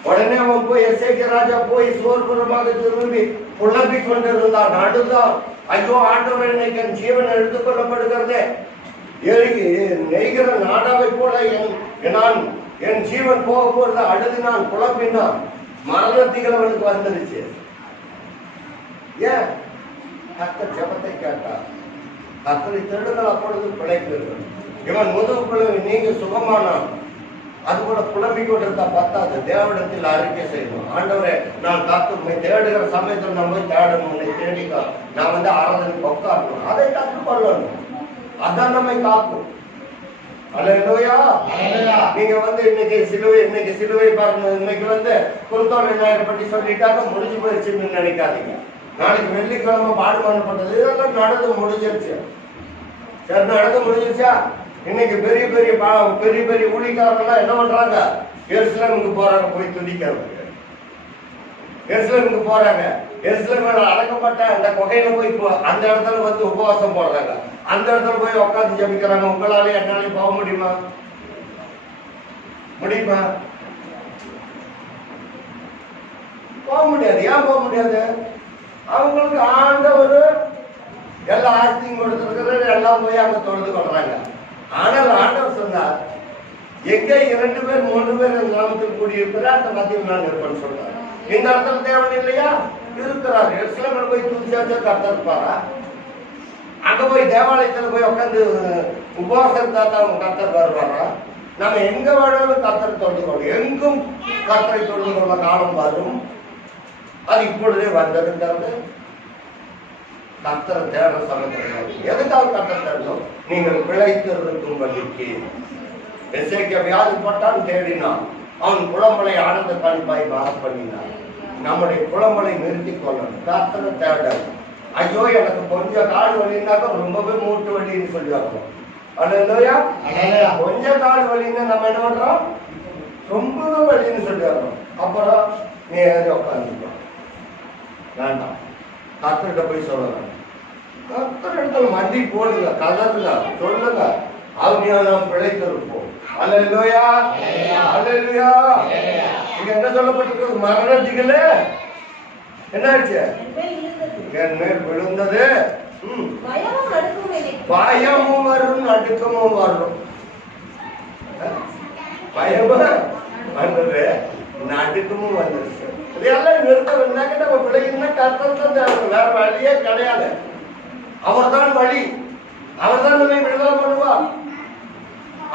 உடனே அவன் போய் எசேக்கியா ராஜா போய் சோர்புறமாக திரும்பி புலம்பிக் கொண்டிருந்தான், அழுதான். ஐயோ ஆண்டவர், இன்னைக்கு என் ஜீவன் எடுத்துக் கொள்ளப்படுகிறது. நெய்கிற நாடாவை போல என் ஜீவன் போக போறது அழுதினான், புலம்பினான். மரணத்திகள் அவனுக்கு வந்துருச்சு. ஏன்? கர்த்தர் ஜெபத்தை கேட்டார். கர்த்தரை தேடுங்கள், அப்பொழுது பிழைப்பீர்கள். இவன் முதுகுக்குள்ள நீங்க சுகமானான். அதுபோல புலம்பிக் கொண்டிருந்தா பத்தாது, தேவனிடத்தில் அறிக்கை செய்யணும். ஆண்டவரே, நான் கர்த்தரை தேடுகிற சமயத்தில் நம்ம போய் தேடணும், உன்னை தேடிக்கா. நான் வந்து ஆராதனைக்கு உட்காரணும், அதை கற்றுக்கொள்ளணும். அதான் நம்மை காக்கும். அல்லேலூயா. நீங்க வந்து இன்னைக்கு சிலுவை பாருங்க. இன்னைக்கு வந்து குருத்தோலை விநாயகரை பற்றி சொல்லிட்டாக்க முடிஞ்சு போயிடுச்சுன்னு நினைக்காதீங்க. நாளைக்கு வெள்ளிக்கிழமை பாடுபாடுபட்டது இதெல்லாம் நடந்து முடிஞ்சிருச்சு. சரி, நடந்து முடிஞ்சிருச்சா? இன்னைக்கு பெரிய பெரிய ஊழிக்காரங்கெல்லாம் என்ன பண்றாங்க? எருசலேமுக்கு போறாங்க, போய் துதிக்கிறாங்க. எருசலேமுக்கு போறாங்க. எருசலேமில் அடக்கப்பட்ட அந்த குகையில போய் அந்த இடத்துல வந்து உபவாசம் போடுறாங்க. அந்த இடத்துல போய் உட்காந்து ஜெபிக்கிறாங்க. உங்களாலே என்னாலையும் போக முடியுமா? போக முடியாது. ஏன் போக முடியாது? அவங்களுக்கு ஆண்டவர் எல்லா ஆஸ்தியும் கொடுத்திருக்கிறது, எல்லாம் போய் அங்க தொழுது கொள்றாங்க. ஆனால் ஆண்டவர் சொன்னார், எங்க 2 பேர் 3 பேர் நாமத்தில் கூடியிருக்கிறார், அந்த மத்தியில் நான் இருப்பேன்னு சொல்றாரு. இந்த இடத்துல தேவன் இல்லையா? இருக்கிறார். எருசலேமில் போய் துதிச்சாச்சா கர்த்தர் இருப்பாரா? அங்க போய் தேவாலயத்துல போய் உட்காந்து உபவாசம் தான் கர்த்தர் வருவாரா? நம்ம எங்க வேணாலும் கர்த்தரை தொழுது கொள்ளும். எங்கும் கர்த்தரை தொழுது கொள்ள காலம் வரும். அது இப்பொழுதே வந்திருக்கிறது. கர்த்தரை தேடுற சமயத்தில் எதுக்காக கர்த்தரை தேடணும்? நீங்கள் பிழைத்திருக்கும் வழிக்கு. எசேக்கியா வியாதிப்பட்டான், தேடினான். அவன் புலம்பலை ஆனந்த கண்பாய் பாஸ் பண்ணினான். நம்முடைய புலம்பலை நிறுத்தி கொள்ளணும். கர்த்தரை தேடணும். ஐயோ, எனக்கு கொஞ்சம் கால் வலினாக்க ரொம்பவே மூட்டு வலின்னு சொல்லுவாங்க. அல்லேலூயா. கொஞ்சம் கால் வலின்னா நம்ம என்ன பண்றோம்? ரொம்பவே வலின்னு சொல்லுவாங்க. அப்புறம் நீ உட்காந்துருக்கோம். வேண்டாம், கர்த்தர்கிட்ட போய் சொல்லலாம். கர்த்தர் இடத்துல மண்டி போடுங்க, கலருங்க, சொல்லுங்க. அவனியா நாம் பிழைத்திருப்போம். அல்லேலூயா. அல்லேலூயா. இங்க என்ன சொல்லப்பட்டிருக்கிறது? மரணத்திகளே என்னாச்சு? என் மேல் விழுந்தது. பயமும் வரும், நடுக்கமும் வரும். பயமும் வந்தது, நடுக்கமும் வந்துருச்சு. இதெல்லாம் நிறுத்தம்னாக்க நம்ம பிள்ளைங்கன்னா கர்த்தர் தான், வேற வழியே கிடையாது. அவர் தான் வழி. அவர் தான் நம்மை விடுதலை பண்ணுவார்.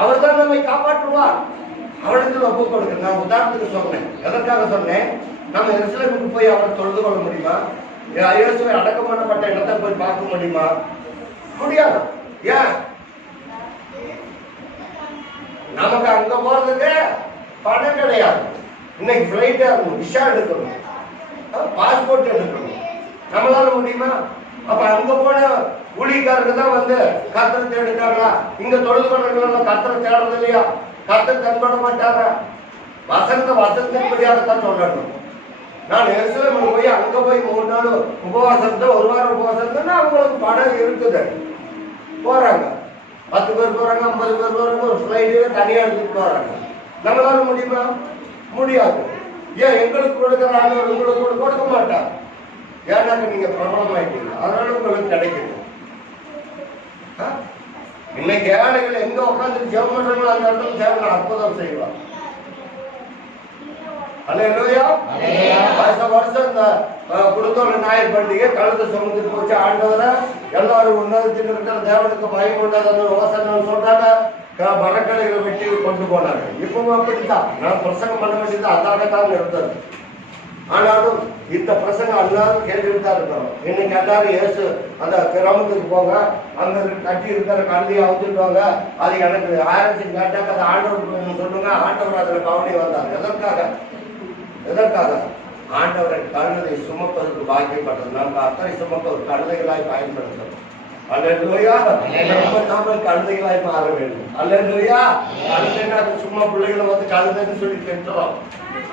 அவர் தான் நம்மை காப்பாற்றுவார். அவனுக்கு ஒப்பு கொடுக்க. நான் உதாரணத்துக்கு சொன்னேன். எதற்காக சொன்னேன்? நம்ம எருசலேமுக்கு போய் அவரை தொழுது கொள்ள முடியுமா? இயேசுவை அடக்கம் பண்ணப்பட்ட இடத்தை போய் பார்க்க முடியுமா? முடியாது. ஏன் நமக்கு அங்க போறதுக்கு பணம் கிடையாது. இன்னைக்கு பிளைட் ஆகணும், விசா எடுக்கணும், பாஸ்போர்ட் எடுக்கணும். நம்மளால முடியுமா? அப்ப அங்க போன ஊழியக்காரங்க தான் வந்து கர்த்தரை தேடிட்டாங்களா? இங்க தொழில் பண்றவங்க கர்த்தரை தேடுறது இல்லையா? கர்த்தர் தென்பட மாட்டாரா? வசனத்தின்படியாகத்தான் சொல்லணும். நான் எருசலேமுக்கு போய் அங்க போய் 3 நாள் உபவாசத்தை 1 வாரம் உபவாசத்துன்னா அவங்களுக்கு பணம் இருக்குது, போறாங்க. 10 பேர் போறாங்க, 50 பேர் போறாங்க, ஒரு ஃபிளைட்ல தனியா எடுத்துட்டு போறாங்க. நம்மளால முடியுமா? முடியாது. ஏன் எங்களுக்கு கொடுக்குறாங்க, உங்களுக்கு கொடுக்க மாட்டாங்க. ஏன்னாக்க நீங்க பிரபலம் ஆயிட்டீங்க, அதனால உங்களுக்கு கிடைக்குது. இன்னைக்கு ஏழைகள் எங்க உட்காந்து ஜெபம் பண்றாங்களோ அந்த இடத்துல தேவை அற்புதம் செய்வாங்க. அல்லேலூயா. வருஷம் இந்த குடுத்தோட ஞாயிறு பண்டிகை கழுத்தை சுமந்துட்டு போச்சு. ஆண்டவரை எல்லாரும் உன்னதத்தில் இருக்கிற தேவனுக்கு பயம் கொண்டாத யோசனை சொல்றாங்க. மரக்கடைகளை வெட்டி கொண்டு போனாங்க. இப்பவும் அப்படித்தான். நான் பிரசங்கம் பண்ண வேண்டியது அதாகத்தான் இருந்தது. ஆனாலும் இந்த பிரசங்கம் எல்லாரும் கேட்டுட்டு தான் இருக்கிறோம். இன்னைக்கு எல்லாரும் இயேசு அந்த கிராமத்துக்கு போங்க, அங்க கட்டி இருக்கிற கல்வியை அவுத்துட்டுவாங்க, அது எனக்கு ஆராய்ச்சி கேட்டாக்க அதை ஆண்டவர் சொல்லுங்க. ஆண்டவர் அதுல கவனி வந்தார். எதற்காக? ஆண்டவரை கழுதை சுமப்பதற்கு பாக்கியப்பட்டது. நம்ம அத்தனை சுமக்க ஒரு கழுதைகளாய் பயன்படுத்தணும். அல்லேலூயா. நாம கழுதைகளாய் மாற வேண்டும். அல்லேலூயா. கழுதைன்னா சும்மா பிள்ளைகளை வந்து கழுதைன்னு சொல்லி திட்டுறோம்.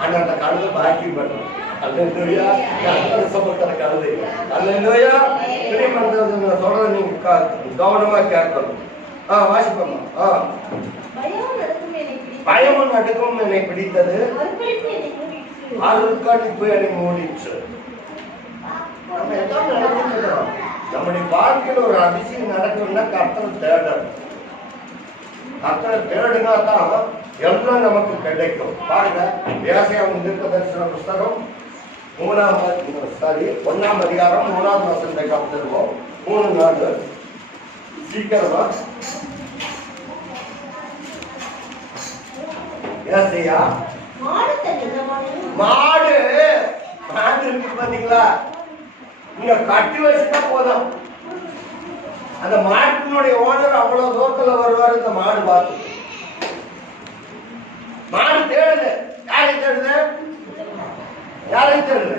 ஆனா அந்த கழுதை பாக்கியப்பட்டோம். அல்லேலூயா. சுமக்கிற கழுதை. அல்லேலூயா. திரும்ப சொல்ற நீங்க கவனமா கேட்கணும். வாசிப்போமா? பயமும் நடுக்கும் என்னை பிடித்தது, அருட்கணிப்பு என்னை மூடிச்சு. நம்ம எதாவது நடந்துக்கிறோம். நம்முடைய வாழ்க்கையில் ஒரு அதிசயம் நடக்கணும்னா கர்த்தரை தேடணும். கர்த்தரை தேடுனா தான் எல்லாம் நமக்கு கிடைக்கும். பாருங்க, ஏசாயாவின் தீர்க்கதரிசன புஸ்தகம் 1ஆம் அதிகாரம் 3ஆம் வசனத்தை காத்திருவோம். 3 சீக்கிரமா. ஏசாயா மாடு இருக்கு பாத்தீங்களா? நீங்க கட்டி வச்சுட்டா போதும். அந்த மாட்டினுடைய ஓனர் அவ்வளவு தூரத்துல வருவாரு. இந்த மாடு பார்த்து மாடு தேடுது. யாரை தேடுது?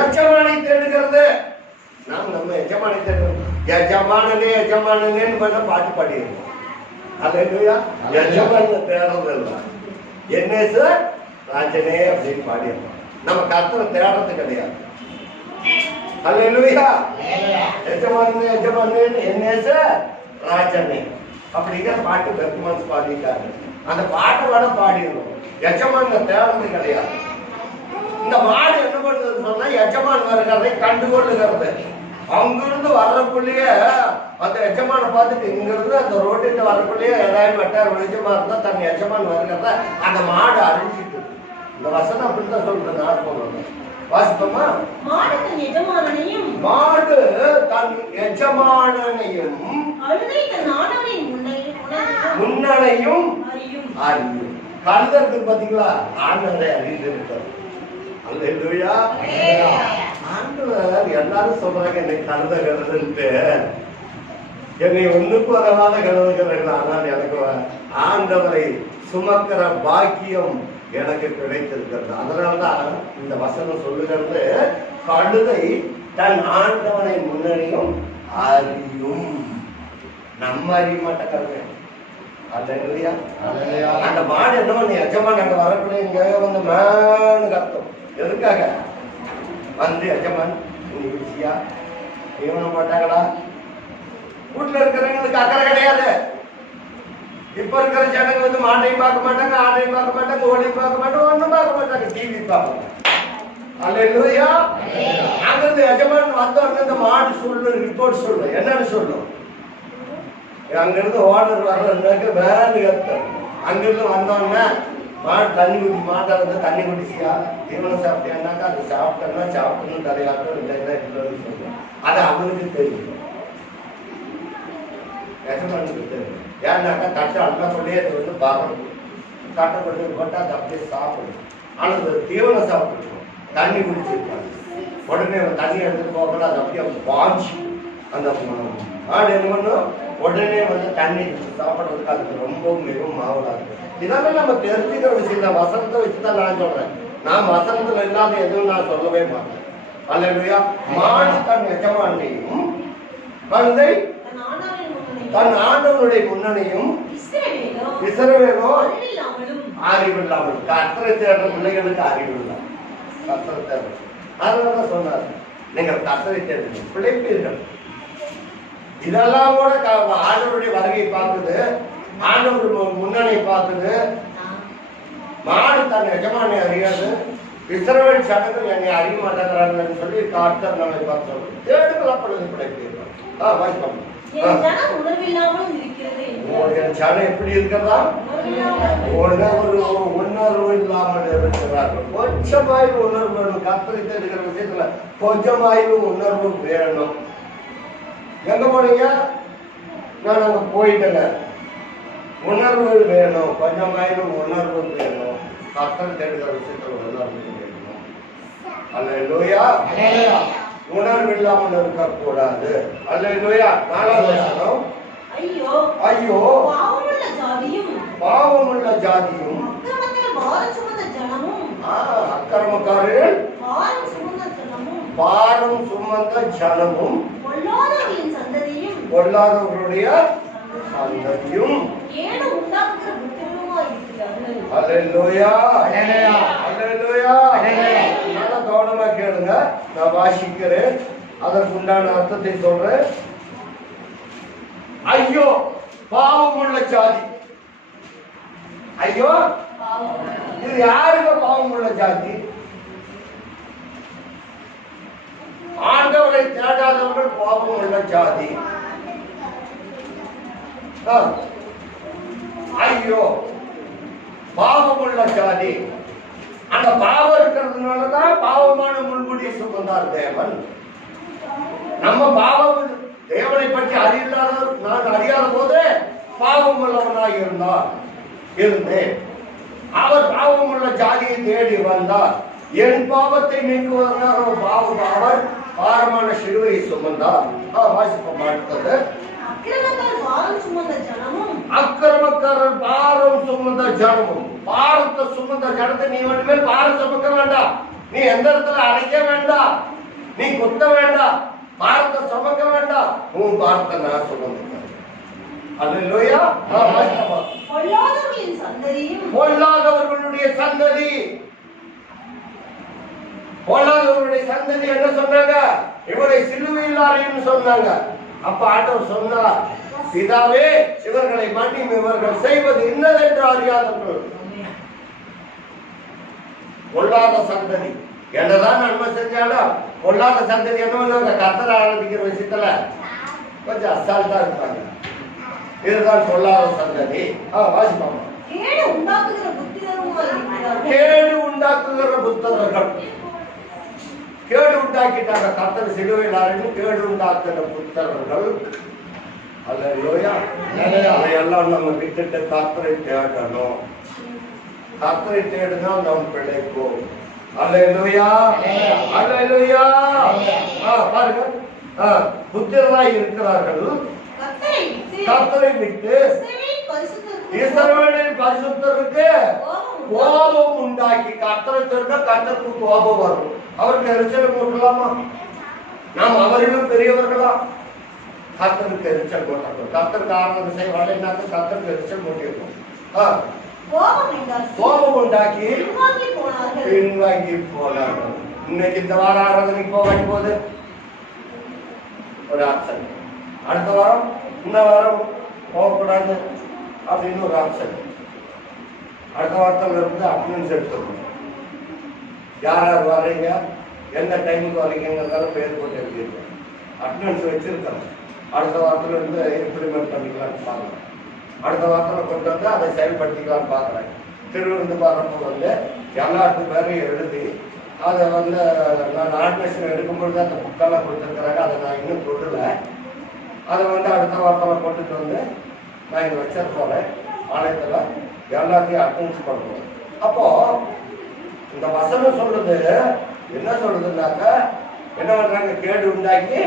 எஜமானை தேடுகிறது. நம்ம எஜமானை தேடுறோம். எஜமானனேன்னு பண்ண பாட்டு பாடிடுவோம். அல்லேலூயா. எஜமான தேடுறது இல்லை, என்னேசு ராஜனே அப்படின்னு பாடிடுவோம். நம்ம கர்த்தரை தேடுறது கிடையாது. அல்லேலூயா. எஜமானே என்னேசு ராஜனே அப்படிங்கிற பாட்டு பெர்மான்ஸ் பாடிட்டாரு. அந்த பாட்டை வேணா பாடிடணும். எஜமான தேடுறது கிடையாது. இந்த மாடு என்ன பண்ணுறதுன்னு சொன்னா எஜமான் வருகிறதை கண்டுகொள்ளுகிறது. அங்கிருந்து வர்றக்குள்ளேயே அந்த எஜமான பார்த்துட்டு இங்கிருந்து அந்த ரோட்டிட்டு வரக்குள்ளேயே எல்லாரும் வெட்டார் வெளிச்சமா இருந்தா தன் எஜமான் வருகிறத அந்த மாடு அறிஞ்சிட்டு. இந்த வசனம் அப்படித்தான் சொல்றது. நான் சொல்றது வாசிப்போமா? மாடு தன் எஜமானனையும் முன்னணையும் அறியும். கழுதற்கு பாத்தீங்களா? ஆண்டவரை அறிந்திருக்கிறது. அல்லேலூயா. ஆண்டவர் எல்லாரும் சொல்றாங்க என்னை கழுதுகிறதுன்ட்டு. என்னை ஒண்ணுக்கு வரவாத கழுதுகிறேன். ஆனால் எனக்கு ஆண்டவரை சுமக்கிற பாக்கியம் எனக்கு கிடைத்திருக்கிறது. அதனால்தான் இந்த வசனம் சொல்லுகிறது, கழுதை தன் ஆண்டவனை முன்னணியும் அறியும். நம்ம அறிய மாட்டேன். அல்லேலூயா. அந்த மாடு என்ன பண்ணி எஜமான் அங்க வரக்கூடிய இங்க வந்து மேனு கத்தம். எதுக்காக வந்து எஜமான் ஈஸியா தீவனம் போட்டாங்களா? வீட்டுல இருக்கிறவங்களுக்கு அக்கறை கிடையாது. இப்ப இருக்கிற ஜனங்க வந்து மாட்டையும் பார்க்க மாட்டாங்க, ஆட்டையும் பார்க்க மாட்டாங்க, ஓடியும் பார்க்க மாட்டாங்க, ஒண்ணும் பார்க்க மாட்டாங்க, டிவி பார்ப்பாங்க. அல்லேலூயா. அங்கிருந்து எஜமான் வந்தோடனே இந்த மாடு சொல்லு, ரிப்போர்ட் சொல்லு. என்னன்னு சொல்லும்? அங்கிருந்து ஓனர் வர்றதுனாக்க வேறு கத்தம். அங்கிருந்து வந்தோடனே மாடு தண்ணி குடி, மாட்டை வந்து தண்ணி குடிச்சியா, தீவனம் சாப்பிட்டேன்னாக்கா அது சாப்பிட்டோம்னா சாப்பிட்டணும் தலையாட்டம் இல்லைன்னா இல்லைன்னு சொல்லுவோம். அது அவனுக்கு தெரியும், எஜமானுக்கு தெரியும். ஏன்னாக்கா தட்டை அண்ணா சொல்லியே அது வந்து பரம் தட்டை கொண்டு போட்டால் அது அப்படியே சாப்பிடும். ஆனால் அது தீவனம் சாப்பிட்டுருக்கோம், தண்ணி குடிச்சிருக்காங்க. உடனே தண்ணி எடுத்துட்டு போகல, அது அப்படியே வாஞ்சி அந்த மாடு என்ன பண்ணும்? உடனே வந்து தண்ணி சாப்பிட்றதுக்கு அதுக்கு ரொம்ப மிகவும் ஆவலா இருக்கு. இதெல்லாம் நம்ம தெரிஞ்சுக்கிற விஷயம் தான். வசனத்தை வச்சுதான் நான் சொல்றேன். நான் வசனத்துல இல்லாத எதுவும் நான் சொல்லவே மாட்டேன். அல்லேலூயா. மாடு தன் எஜமானையும் கழுதை தன் ஆண்டவனுடைய முன்னணியும் இஸ்ரவேலோ அறிவில்லாமல். கர்த்தரை தேடுற பிள்ளைகளுக்கு அறிவில்லாம கர்த்தரை தேடுற. அதனாலதான் சொன்னார், நீங்கள் கர்த்தரை தேடுங்க பிழைப்பீர்கள். இதெல்லாம் கூட ஆண்டவருடைய வருகையை பார்க்குது, ஆண்டவர் முன்னணி பார்க்குது. மாடு தன் எஜமானை அறியாது, இஸ்ரவேல் சட்டத்தில் என்னை அறிய மாட்டேங்கிறாங்கன்னு சொல்லி கர்த்தர் நம்மை பார்த்து சொல்றோம். தேடுங்கள் அப்பொழுது பிழைப்பீர்கள். வாய்ப்பு ஜனம் எப்படி இருக்கிறதா? ஒரு உணர்வு இல்லாமல் இருக்கிறார்கள். கொஞ்சமாயும் உணர்வு வேணும். கர்த்தரை தேடுகிற விஷயத்துல கொஞ்சமாயும் உணர்வு வேணும். எங்க போனீங்க? நான் அங்க போயிட்டேங்க. உணர்வு வேணும், கொஞ்சமாயும் உணர்வு வேணும். கர்த்தரை தேடுகிற விஷயத்துல உணர்வு வேணும். அல்லேலூயா. உணர்வு இல்லாமல் இருக்கக்கூடாது. அல்லேலூயா. நாலாவது வசனம், ஐயோ பாவமுள்ள ஜாதியும் அக்கிரமக்காரர்கள் பாரம் சுமந்த ஜனமும் பொல்லாதவர்களுடைய சந்ததியும். அல்லேலூயா. அல்லேலூயா. நல்லா கவனமா கேளுங்க. நான் வாசிக்கிறேன், அதற்குண்டான அர்த்தத்தை சொல்றேன். ஐயோ பாவமுள்ள ஜாதி. ஐயோ, இது யாருக்கு பாவமுள்ள ஜாதி? ஆண்டவரை தேடாதவர்கள் பாவமுள்ள ஜாதி. ஐயோ பாவமுள்ள ஜாதி. அந்த பாவம் இருக்கிறதுனாலதான் பாவமான முன்குடி சுமந்தார் தேவன். நம்ம பாவம் தேவனை பற்றி அறியாத நான் அறியாத போது பாவம் உள்ளவனாக இருந்தேன். அவர் பாவம் உள்ள ஜாதியை தேடி வந்தார். என் பாவத்தை நீக்குவதற்காக அவர் பாரமான சிலுவையை சுமந்தார். வாசிப்போம். அடுத்தது, அக்கிரமக்காரர் பாரம் சுமந்த ஜனமும். பாரத்தை சுமந்த ஜனத்தை நீ மட்டுமே பாரம் சுமக்க வேண்டாம். நீ எந்த இடத்துல அடைக்க வேண்டாம். நீ குத்த வேண்டாம். பாரத்தை சுமக்க வேண்டாம். உன் பாரத்தை நான் சுமந்தேன். அல்லேலூயா. பொல்லாதவர்களுடைய சந்ததி. பொல்லாதவர்களுடைய சந்ததி என்ன சொன்னாங்க? இவரை சிலுவையில் அறையும் சொன்னாங்க. அப்ப ஆண்டவர் சொன்னார், பிதாவே இவர்களை மன்னியும், இவர்கள் செய்வது இன்னதென்று அறியாதவர்கள். பொல்லாத சந்ததி என்னதான் நன்மை செஞ்சாலும் பொல்லாத சந்ததி என்ன பண்ணுவாங்க? கர்த்தரை ஆராதிக்கிற விஷயத்துல கொஞ்சம் அசால்ட்டா இருப்பாங்க. இதுதான் பொல்லாத சந்ததி. வாசிப்பாங்க. கேடு உண்டாக்குகிற புத்தர்கள். கேடு உண்டாக்கிட்டாங்க. கர்த்தர் சிலுவையில் அறையும் கேடு உண்டாக்குகிற புத்தர்கள். அல்லேலூயா. அதையெல்லாம் நம்ம விட்டுட்டு கர்த்தரை தேடணும். கர்த்தரை தேடினா நாம் பிழைப்போம். அல்லேலூயா. அல்லேலூயா. பாருங்க, புத்திரராய் இருக்கிறார்கள். கர்த்தரை விட்டு இஸ்ரவேலின் பரிசுத்தருக்கு கோபம் உண்டாக்கி. கர்த்தரை தேடினா கர்த்தருக்கு கோபம் வரும். அவருக்கு எரிச்சல் போட்டலாமா? நாம் அவரிலும் பெரியவர்களா? கர்த்தருக்கு எரிச்சல் போட்டோம். கர்த்தருக்கு ஆராதனை செய்வாங்க. கர்த்தருக்கு எரிச்சல் போட்டிருக்கோம். கோபம் உண்டாக்கி பின்வாங்கி போனார்கள். இன்னைக்கு இந்த வாரம் ஆராதனைக்கு போகாட்டி போகுது ஒரு ஆப்ஷன். அடுத்த வாரம் இந்த வாரம் போகக்கூடாது அப்படின்னு ஒரு ஆப்ஷன். அடுத்த வாரத்தில் இருந்து அட்டெண்டன்ஸ் எடுத்துக்கணும். யார் யார் வர்றீங்க, எந்த டைமுக்கு வரீங்கிறதால பேர் போட்டு எழுதியிருக்கோம். அட்டெண்டன்ஸ் வச்சிருக்கோம். அடுத்த வாரத்தில் இருந்து இம்ப்ளிமெண்ட் பண்ணிக்கலான்னு பார்க்கலாம். அடுத்த வாரத்தில் கொண்டு வந்து அதை செயல்படுத்திக்கலான்னு பார்க்குறேன். திருவிருந்து பார்க்குறப்போ வந்து எல்லாத்து பேரையும் எழுதி அதை வந்து நான் ஆட்மிஷன் எடுக்கும்பொழுது அந்த புக்கெல்லாம் கொடுத்துருக்குறாங்க. அதை நான் இன்னும் சொல்லலை. அதை வந்து அடுத்த வாரத்தில் கொண்டுட்டு வந்து நான் இங்கே வச்சிட போகிறேன். ஆலயத்தில் எல்லாத்தையும் அட்டெண்டன்ஸ் பண்ணுறோம். அப்போது இந்த வசனம் சொல்லுது என்ன சொல்லுதுன்னாக்க, என்ன பண்ணுறாங்க? கேடு உண்டாக்கி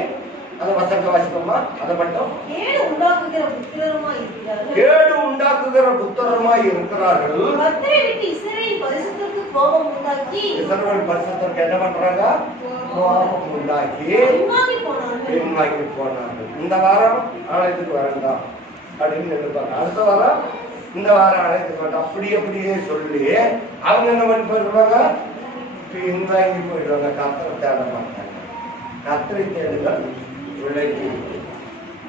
அந்த வசனத்தை வாசிப்போமா? அதை மட்டும். கேடு உண்டாக்குகிற புத்திரருமாய் இருக்கிறார்கள். கேடு உண்டாக்குகிற புத்திரருமாய் இருக்கிறார்கள். கர்த்தரை விட்டு இஸ்ரவேல் பரிசுத்தருக்கு கோபம் உண்டாக்கி இஸ்ரவேல் பரிசுத்தருக்கு என்ன பண்றாங்க? கோபம் உண்டாக்கி பின்வாங்கி போனார்கள். இந்த வாரம் ஆலயத்துக்கு வரண்டாம் அப்படின்னு நினைப்பாங்க. அடுத்த வாரம் இந்த வாரம் ஆலயத்துக்கு வேண்டாம் அப்படியே சொல்லி அவங்க என்ன பண்ணி போயிடுவாங்க? பின்வாங்கி போயிடுவாங்க. கர்த்தரை தேட மாட்டாங்க. கர்த்தரை தேடுங்கள் விலைக்கு.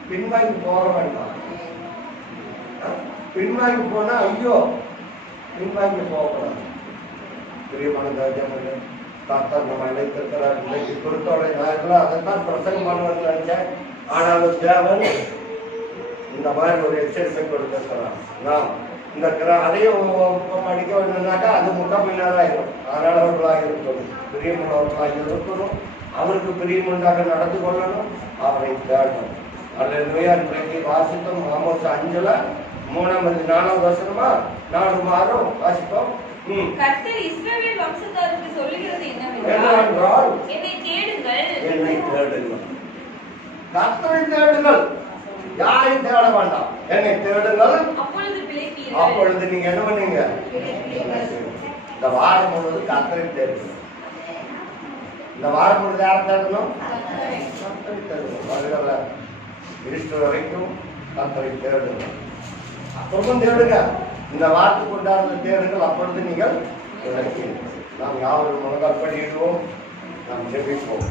பின்வாங்கி போக வேண்டாம். பின்வாங்கி போனா ஐயோ, பின்வாங்கி போகக்கூடாது. பிரியமான தேவனே, கர்த்தர் நம்ம அழைத்திருக்கிறார். இன்னைக்கு குருத்தோட நாயெல்லாம் அதைத்தான் பிரசங்கம் பண்ணுவாங்க நினைச்சேன். ஆனாலும் தேவன் இந்த மாதிரி ஒரு எச்சரிக்கை கொடுத்திருக்கிறார். நாம் இந்த அதையும் படிக்க வேணும்னாக்கா அது முட்டம் பின்னாராயிரும். ஆறாளவர்களாக இருக்கணும், பிரியமுள்ளவர்களாக இருக்கணும், அவருக்கு பிரியமுண்டாக நடந்து கொள்ளணும், அவரை தேடணும். அல்லேலூயா. இன்றைக்கு வாசித்தோம் ஆமோஸ் 5 3 4 வசனமா 4 வாரம் வாசித்தோம். கர்த்தர் இஸ்ரவேல் வம்சத்தாருக்கு சொல்லுகிறது என்னவென்றால், என்னை தேடுங்கள். என்னை தேடுங்கள். கர்த்தரை தேடுங்கள். யாரையும் தேட வேண்டாம். என்னை தேடுங்கள், அப்பொழுது பிழைப்பீர்கள். அப்பொழுது நீங்க என்ன பண்ணீங்க? இந்த வாரம் முழுவதும் கர்த்தரை தேடுங்கள். இந்த வாரம் முழுவதும் யாரை தேடணும்? கர்த்தரை தேடணும். வருகிற ஈஸ்டர் வரைக்கும் கர்த்தரை தேடுங்கள். அப்புறமும் தேடுங்க. இந்த வாரத்துக்கு உண்டான தேடுங்கள். அப்பொழுது நீங்கள் விளக்கி நாம் யாவரும் முழங்கால் படியிடுவோம். நாம் ஜெபிப்போம்.